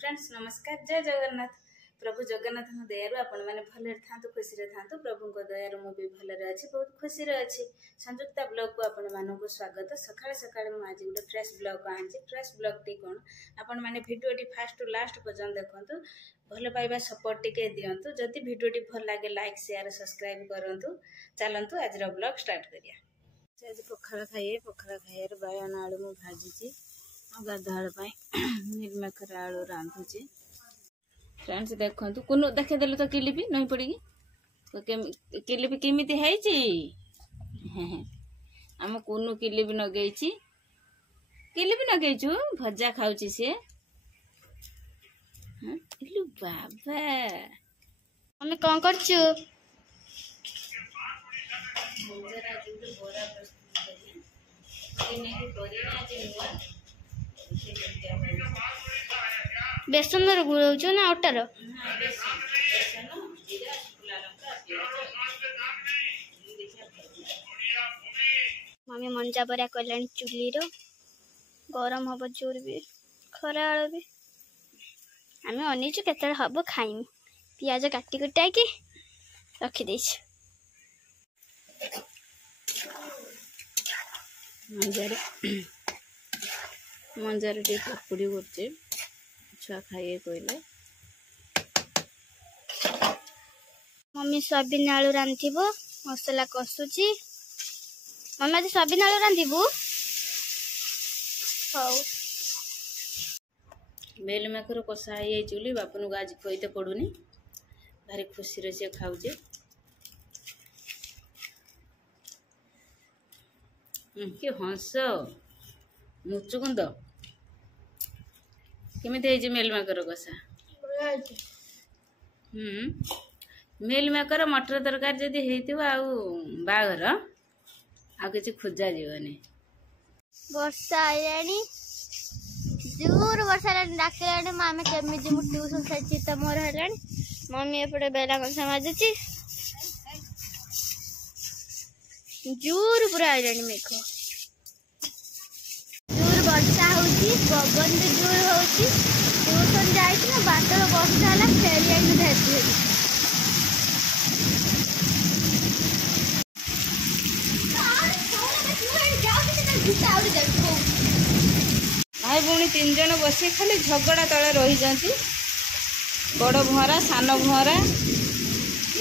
Friends नमस्कार जय जगन्नाथ। प्रभु जगन्नाथ दयारू आपण मैंने भले था खुशी था प्रभु दयारू मुझे भलरे अच्छी बहुत खुशी अच्छी। संयुक्ता ब्लॉग को आपण मानक स्वागत। सकाଳେ सकाଳେ ମୁଁ आज गोटे फ्रेश ब्लॉग को आनी। फ्रेश ब्लॉग टी कौन आपण मैंने भिडियोटी फास्ट टू लास्ट पर्यंत देखंतु भल पाइबा सपोर्ट टिके दियंतु। जदि भिडियोटी भल लागे लाइक शेयर सब्सक्राइब करंतु। चलंतु आज ब्लॉग स्टार्ट करिया। आज पखाड़ खाइए पखाड़ खाइए बायन आलू मु भाजी गाधा मिलमेकर आलू रांधुची। फ्रेंड्स देखंतु कुनु देखे देलु तो किलिपी नहीं पड़ी किलिपी केमिति हैची आम कुनु किलिपी नगेची भजा खाउची से इलु बाबा मम्मी कौन करछु बोरा प्रस्तुत करिया एने की करिया आज नुवा बेसन गुड़ाऊ ना अटार मम्मी मंजा बरा कला चुली गरम हम जोर भी खरा आड़ भी आम अनेचु के हम खाइम पियाज काटी कुटा कि रखीदे मंजार टे पकुड़ी करछे छुआ खाइए कहले। मम्मी सोयाबीन आलू रांधिबो मसला कसुची। मम्मी आज सोयाबीन आलू रांधिबो हौ बेल मेकर कषा है चुली बापन को आज खोईते पड़ुनी भारी खुशी रे से खाऊचे। कि हंस मुचुकुंद केमिति मेल मेकर कषा मेल मेकर मटर तरकारी जदि हेतिबो आउ बागर आ किछि खोजा जीवनी। वर्षा आइलानी जोर वर्षा डाकिलानी मामे केमिति मु ट्यूशन छाची त मोर हलानी। मम्मी एपटे बेला कसा माजुची जोर पूरा आइलानी मेघ जोर वर्षा होची पवन भी जोर होची। ट्यूशन जाई ना बादल वर्षा हला फेरी आई धरती भाई भौणी तीन जन बसी खाली झगड़ा तले रही जाती। बड़ भरा सान भरा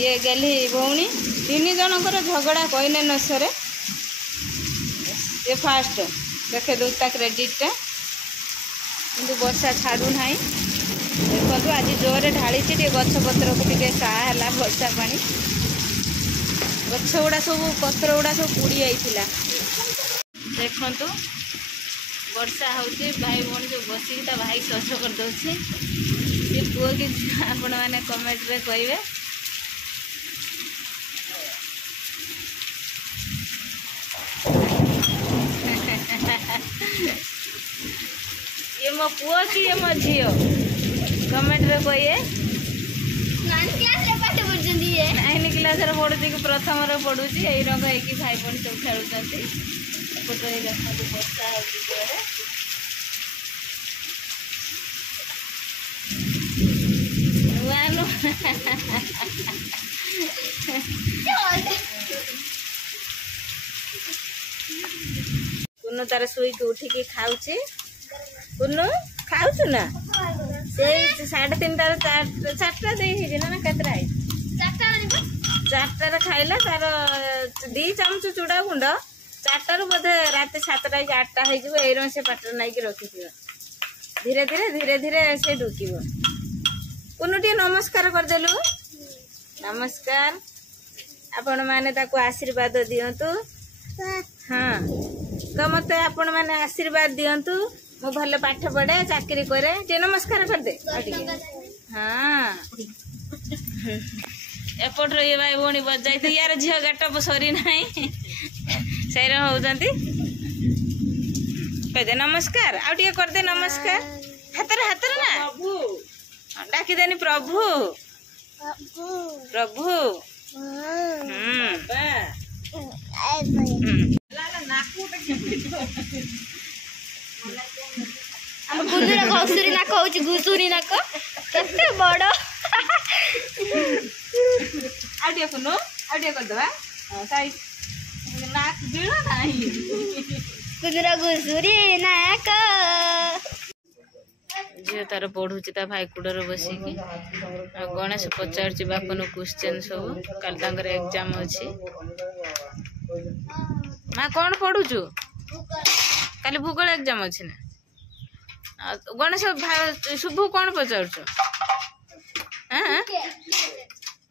ये गेली भौणी तीन जनकर झगड़ा कहने न सरे। ये फास्ट देखे दो क्रेडिटा किंतु वर्षा छाड़ू ना देखो आज जोरे ढाली गछपतर को टे साहला वर्षा पानी गछ गुड़ा सब पत्र गुड़ा सब पुड़ी जाइला। देखु वर्षा होची भाई भौणी जो बसिक भाई सज करदे सी पुओ कि आपण मैंने कमेंट रे कहे। ये मो पुओ कि ये मो झियो कमेंट रे कहे। नाइन क्लास रे पढ़ुची कि प्रथम रे पढ़ुची यही रंग है भाई भौणी सब खेलुचंती। वर्षा होची जोरे कुनु तार सुईक उठिकी खाऊची। कुनु खाऊछु ना से 3:30 चारटा दे ना केतरा है चारटा खाइला तार 2 चमच चूड़ा गुंड 4 बोधे रात 7टा 8टा हो से पाटर नाइक रखी धीरे धीरे धीरे धीरे से ढुक कुनु टे नमस्कार करदेलु। नमस्कार आपण माने ताको आशीर्वाद दियंतु। हाँ तो मत आपण माने आशीर्वाद दियंतु मु भले पाठ पढ़े चाकरी करे टे नमस्कार कर दे। हाँ एपट ये भाई भौणी बजाई तो यार झील गाटप सरी ना सही होती कहदे नमस्कार आउ टे कर दे नमस्कार हाथ ना डाकिदेनी प्रभु प्रभु ଆମ ଗୁନ୍ଦୁର ଘସୁରୀ ନାକ ହଉଛି ଘୁଷୁରୀ ନାକ କେତେ ବଡ। ଆଉ ଟିକେ କୁନୁ ଆଉ ଟିକେ କରିଦବା ସାଇ ନାକ ଗିଳ ନାହିଁ। ଗୁନ୍ଦୁର ଘୁଷୁରୀ ନାକ। ଝିଅ ତାର ପଢୁଛି ତା ଭାଇ କୁଡରେ ବସିକି। ଆଉ ଗଣେଶ ପଚାରୁଛି ବାପନ କ୍ୱେଶ୍ଚନ ସବୁ କାଲି ତାଙ୍କର ଏକ୍ଜାମ ଅଛି। ମା କଣ ପଢୁଛୁ? କାଲି ଭୂଗୋଳ ଏକ୍ଜାମ ଅଛି ନା? ଗଣେଶ ଶୁଭୁ କଣ ପଚାରୁଛ?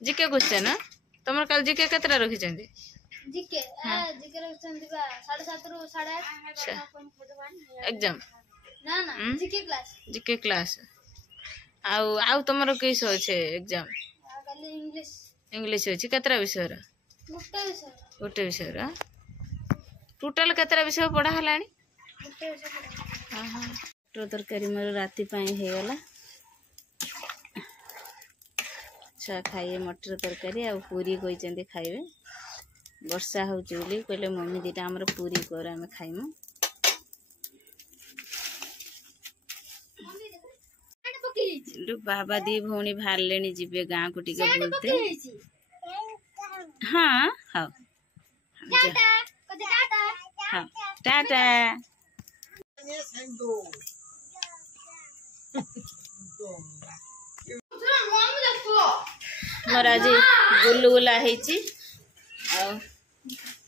ଜିକେ କ୍ୱେଶ୍ଚନ ତମର କାଲି ଜିକେ କେତେଟା ରଖିଛନ୍ତି? Exam GK class. ଆଉ ତମର କିସ ଅଛି ଏକ୍ଜାମ? ଇଂଲିଶ ଅଛି। କେତେଟା ବିଷୟର? ଗୋଟେ ବିଷୟର। ଟୋଟାଲ କେତେଟା ବିଷୟ ପଢା ହେଲାଣି? ମଟର ତରକାରୀ ମୋର ରାତି ପାଇଁ ହେଇଗଲା। ଛୁଆ ଖାଇବେ ମଟର ତରକାରୀ ଆଉ ପୁରୀ କହିଛନ୍ତି ଖାଇବେ। ବର୍ଷା ହଉଛି ବୋଲି କହିଲେ ମମି ଦିଟା ଆମର ପୁରୀ କର ଆମେ ଖାଇମୁ। ବାବା ଦି ଭଉଣୀ ବାହାରିଲେଣି ଯିବେ ଗାଁକୁ ଟିକେ ବୁଲତେ। ହଁ ହଉ ହଉ ଟାଟା। ମୋର ଆଜି ଗୁଲୁଗୁଲା ହେଇଛି ଆଉ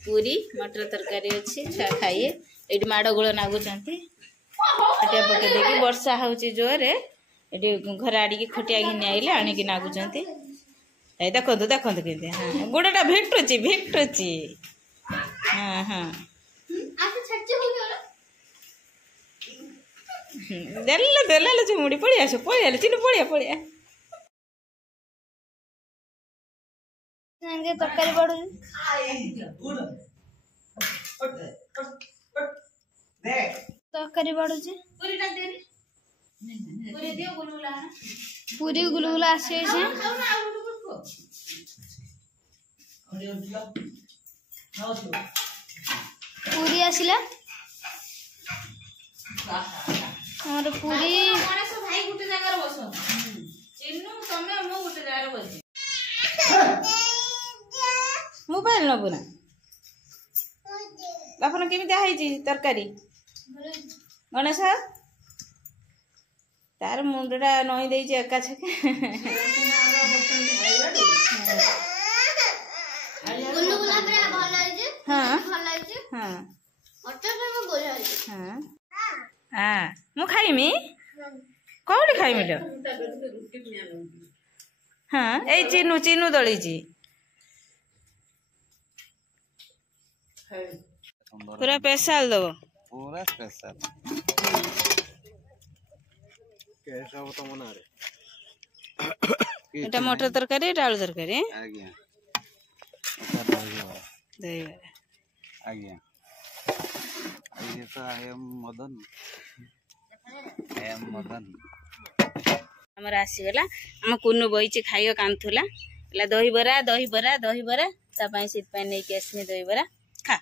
ପୁରୀ ମଟର ତରକାରୀ ଅଛି। ଛୁଆ ଖାଇଏ। ଏଇଠି ମାଡ଼ ଗୋଳ ନାଗୁଛନ୍ତି। ଖଟିଆ ପକେଇ ଦେଇକି ବର୍ଷା ହଉଛି ଜୋରରେ ଏଠି ଘର ଆଡ଼ିକି ଖଟିଆ ଘିନି ଆଇଲେ ଆଣିକି ନାଗୁଛନ୍ତି। ଏଇ ଦେଖନ୍ତୁ ଦେଖନ୍ତୁ କେମିତି। ହଁ ଗୋଡ଼ଟା ଭେଟୁଛି ଭେଟୁଛି। ହଁ ହଁ ଦେଲେ ଦେଲେ ଚୁମୁଡ଼ି ପଳେଇ ଆସ ପଳେଇଆଲେ ଚିନୁ ପଳେଇଆ ପଳେଇଆ। ତରକାରୀ ପଡୁଛି ତରକାରୀ ପଡୁଛି ପୁରୀ ଗୁଲୁଗୁଲା ଆସିଯାଇଛି। ପୁରୀ ଆସିଲା ଆମର ପୁରୀ। ଭାଇ ଗୋଟେ ଜାଗାରେ ବସ ଚିନୁ ତମେ ମୁଁ ଗୋଟେ ଜାଗାରେ ବସି ମୋବାଇଲ ନବୁ ନା। ବାପନ କେମିତି ହେଇଛି ତରକାରୀ? ଗଣେଶ ତାର ମୁଣ୍ଡଟା ନଇଁ ଦେଇଛି ଏକା ଛେକେ। ମୁଁ ଖାଇମି କୋଉଠି ଖାଇମି ଲୋ? ହଁ ଏଇ ଚିନୁ ଚିନୁ ଦଳିଛି ପୁରା ସ୍ପେଶାଲ ଦବ। पूरा स्पेशल कैसा हो तुम ना रे এটা মটর তরকারি এটা আলু তরকারি। आज्ञा দই বড়া आज्ञा ये तो है मदन ଆମର ଆସିଗଲା। ଆମ କୁନୁ ବଇଛି ଖାଇବ କାନ୍ଥୁଲା ହେଲା ଦହିବରା ଦହିବରା ଦହିବରା ତା ପାଇଁ ସେଥିପାଇଁ ନେଇକି ଆସିନି ଦହିବରା। ଖା